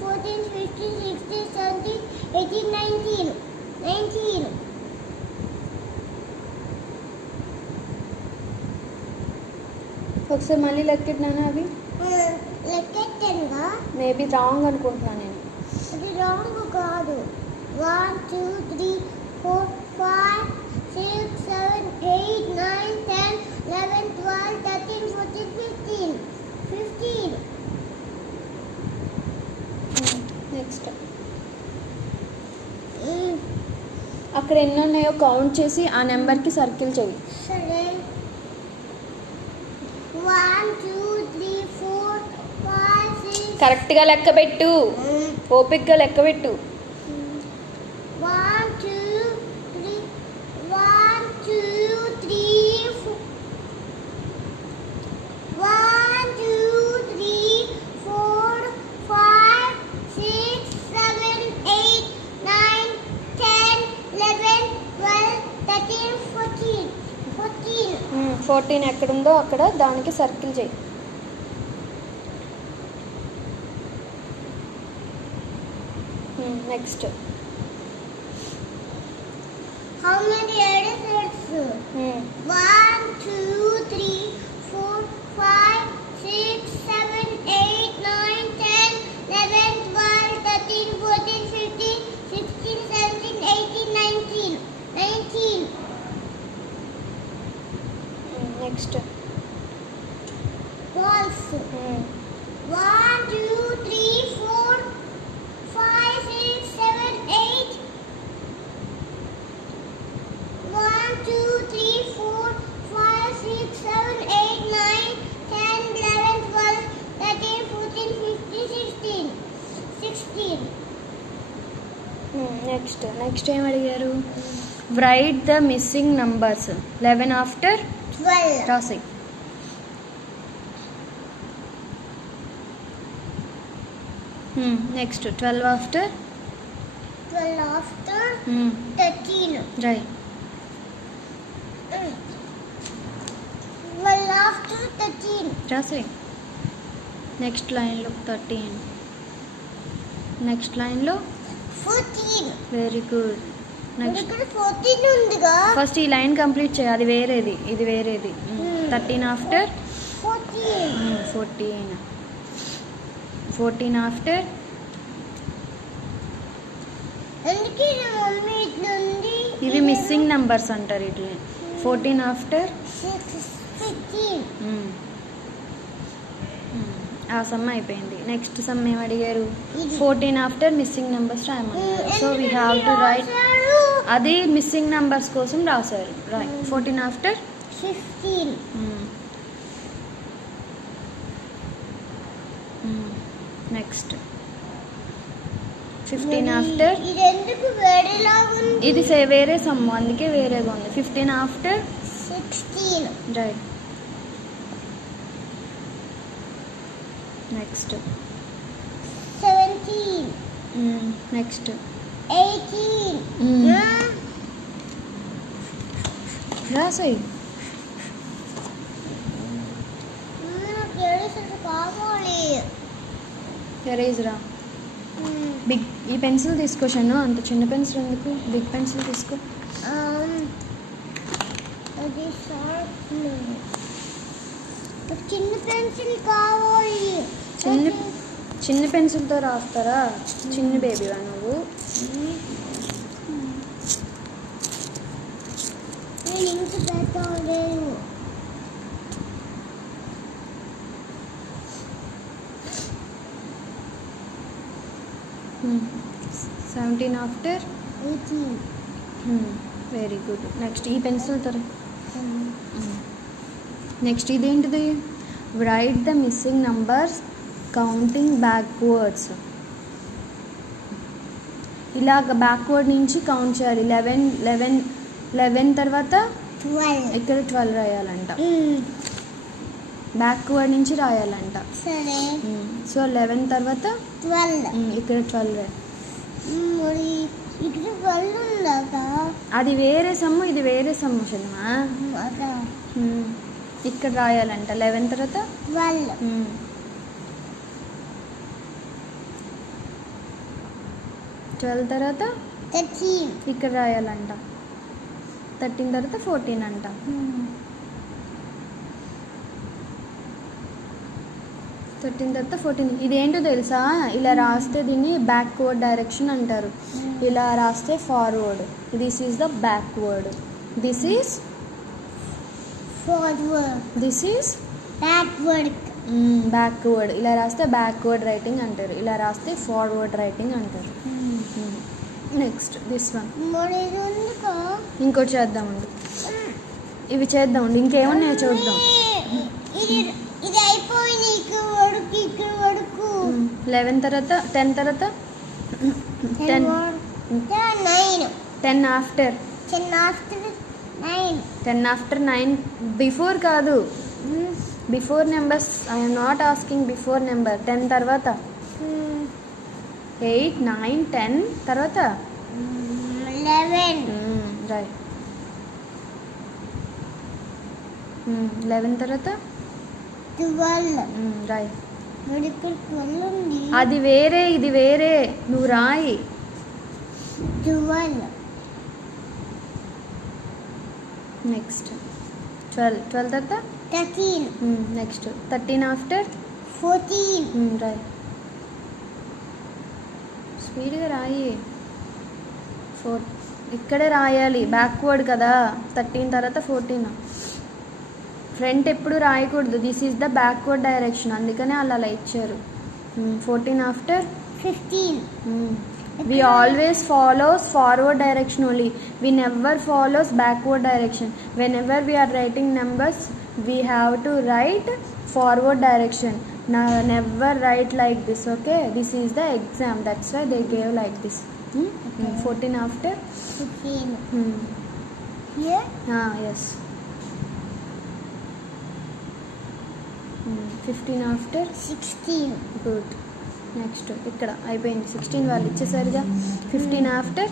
14, 15, 16, 17, 18, 19. 19. ఒకసారి మళ్ళీ లెక్కెట్టినానా అవి లెక్కెట్టానుగా. మేబీ రాంగ్ అనుకుంటున్నాను నేను. అది రాంగ్ కాదు. 1, 2, 3, 4, 5, 6, 7, 8, 9, 10, 11, 12, 13, 14, 15. 15. నెక్స్ట్ అక్కడ ఎన్ని ఉన్నాయో కౌంట్ చేసి ఆ నెంబర్కి సర్కిల్ చెయ్యి. సరే. 1, 2, 3, 4, 5, 6. కరెక్ట్గా లెక్క పెట్టు, ఓపిక్గా లెక్క పెట్టు. 1, 2, 3, 1, 2, 3, 4. 1, 2, 3, 4, 5, 6, 7, 8, 9, 10, 11, 12, 13, 14. 14. 14 ఎక్కడుందో అక్కడ దానికి సర్కిల్ చెయ్యి. Next How many edits? 1, 2, 3, 4, 5, 6, 7, 8, 9, 10, 11, 12, 13, 14, 15, 16, 17, 18, 19. 19. Next Balls. 1, 2, 3, 4, 5, 6, 7, 8. 1, 2, 3, 4, 5, 6, 7, 8, 9, 10, 11, 12, 13, 14, 15, 16. 16. నెక్స్ట్ ఏం అడిగారు? రైట్ ద మిస్సింగ్ నంబర్స్ 11 ఆఫ్టర్ 12. రాసి. నెక్స్ట్ 12 ఆఫ్టర్ 12 after 13. రైట్. 12 after 13. రాసి. నెక్స్ట్ లైన్లో 13. నెక్స్ట్ లైన్లో 14. Very good. నెక్స్ట్ ఇక్కడ 14 ఉందిగా. ఫస్ట్ ఈ లైన్ కంప్లీట్ చేయి, అది వేరేది ఇది వేరేది. 13 ఆఫ్టర్ 14. 14. 14 ఆఫ్టర్ అందుకే నా మమ్మీ ఇట్లా ఉంది. ఇవి మిస్సింగ్ నంబర్స్ అంటారు ఇట్లా. 14 ఆఫ్టర్ 15. ఆ సమ్ అయిపోయింది. నెక్స్ట్ సమ్ ఏం అడిగారు? ఇది. 14 ఆఫ్టర్ మిస్సింగ్ నెంబర్స్ రాయమన్నారు. So we have to write. అది మిస్సింగ్ నెంబర్స్ కోసం రాశారు. రైట్. 14 ఆఫ్టర్ 15. నెక్స్ట్ 15 ఆఫ్టర్ ఇది ఎందుకు వేరేలాగా ఉంది? ఇది వేరే సమ్, అందుకే వేరేగా ఉంది. 15 ఆఫ్టర్ 16. రైట్. నెక్స్ట్ 17. నెక్స్ట్ 18. రాసాయి. నాకు ఎరేసర్ కావాలి. ఎరేజరా బిగ్. ఈ పెన్సిల్ తీసుకో షన్ను, అంత చిన్న పెన్సిల్ ఎందుకు, బిగ్ పెన్సిల్ తీసుకో. అది షార్ప్. చిన్న పెన్సిల్ కావాలి. చిన్న పెన్సిల్తో రాస్తారా? చిన్న బేబీవా నువ్వు? నేను ఇంక పెట్టలేను. Hmm. 17 ఆఫ్టర్ 18. Very good. నెక్స్ట్ ఈ పెన్సిల్తో. నెక్స్ట్ ఇదేంటిది? Right the missing numbers counting backwards. ఇలాగ బ్యాక్వర్డ్ నుంచి కౌంట్ చేయాలి. 11 తర్వాత 12. ఇక్కడ 12 రాయాలంట. బ్యాక్వర్డ్ నుంచి రాయాలంట. సరే. సో 11 తర్వాత 12. ఇక్కడ 12 రాయాలి. మరి ఇక్కడ 12 ఉందా? అది వేరే సమ్ము, ఇది వేరే సమ్ము శర్మా. అదా. ఇక్కడ రాయాలంట 11 తర్వాత 12. 12 తర్వాత 13. ఇక్కడ రాయాలంట. 13 తర్వాత 14 అంట. 13 తర్వాత 14. ఇదేంటో తెలుసా? ఇలా రాస్తే దీన్ని బ్యాక్వర్డ్ డైరెక్షన్ అంటారు. ఇలా రాస్తే forward. This is the backward. This is Forward. This is Backward. Backward. ఇలా రాస్తే బ్యాక్వర్డ్ రైటింగ్ అంటారు. ఇలా రాస్తే ఫార్వర్డ్ రైటింగ్ అంటారు. Next this one. మరి ఇది ఎందుకు? ఇంకోటి చేద్దామండి. ఇవి చేద్దామండి. ఇంకేమున్నాయో చూద్దాం. ఇది ఇది అయిపోయింది ఇక్కడ వరకు 11 తర్వాత 10 తర్వాత 10 9. 10 ఆఫ్టర్ 10 after 9. 10 ఆఫ్టర్ 9. బిఫోర్ కాదు, before numbers. I'm not asking before number. 10 తర్వాత 8 9 10 తర్వాత 11. రైట్. 11 తర్వాత 12. రైట్. మరి ఇక్కడ 12 ఉంది. అది వేరే, ఇది వేరే. నువ్వు రాయి. 12. నెక్స్ట్ 12 తర్వాత 13. నెక్స్ట్ 13 ఆఫ్టర్ 14. రైట్. స్పీడ్గా రాయి. 4 ఇక్కడే రాయాలి. బ్యాక్వర్డ్ కదా. 13 తర్వాత 14. ఫ్రంట్ ఎప్పుడు రాయకూడదు. This is the backward direction. అందుకనే అలా ఇచ్చారు. 14 ఆఫ్టర్ 15. we always follows forward direction only. We never follows backward direction. Whenever we are writing numbers, we have to write forward direction. Now never write like this. Okay, this is the exam, that's why they gave like this. 14 after 15. Here? Yes. 15 after 16. good. Next ఇక్కడ అయిపోయింది. 16 వాళ్ళు ఇచ్చేసరిగా. 15 ఆఫ్టర్